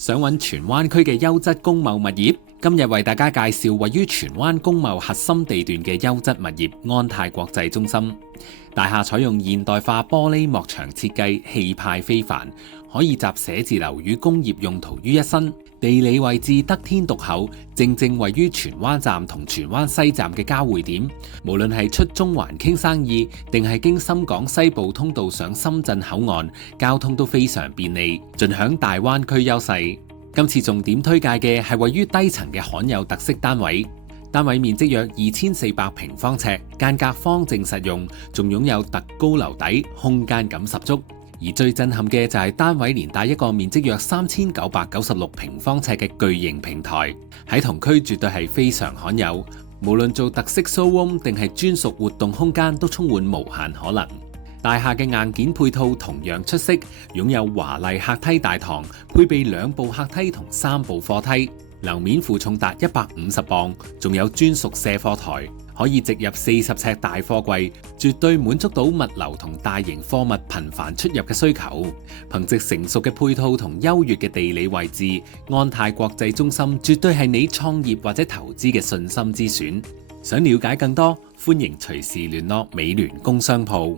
想揾荃灣區嘅優質公貿物業？今日為大家介紹位於荃灣公貿核心地段嘅優質物業安泰國際中心。大廈採用現代化玻璃幕牆設計，氣派非凡，可以集寫字樓與工業用途於一身。地理位置得天獨厚，正位於荃灣站同荃灣西站嘅交匯點。無論係出中環傾生意，定係經深港西部通道上深圳口岸，交通都非常便利，盡享大灣區優勢。今次重點推介嘅係位於低層嘅罕有特色單位，單位面積約2400平方尺，間隔方正實用，仲擁有特高樓底，空間感十足。而最震撼嘅就係單位連帶一個面積約3996平方尺嘅巨型平台，喺同區絕對係非常罕有。無論做特色 showroom 定係專屬活動空間，都充滿無限可能。大廈嘅硬件配套同樣出色，擁有華麗客梯大堂，配備2部客梯同3部貨梯，樓面負重達150磅，仲有專屬卸貨台，可以直入40尺大貨櫃，絕對滿足到物流同大型貨物頻繁出入嘅需求。憑藉成熟嘅配套同優越嘅地理位置，安泰國際中心絕對係你創業或者投資嘅信心之選。想了解更多，歡迎隨時聯絡美聯工商鋪。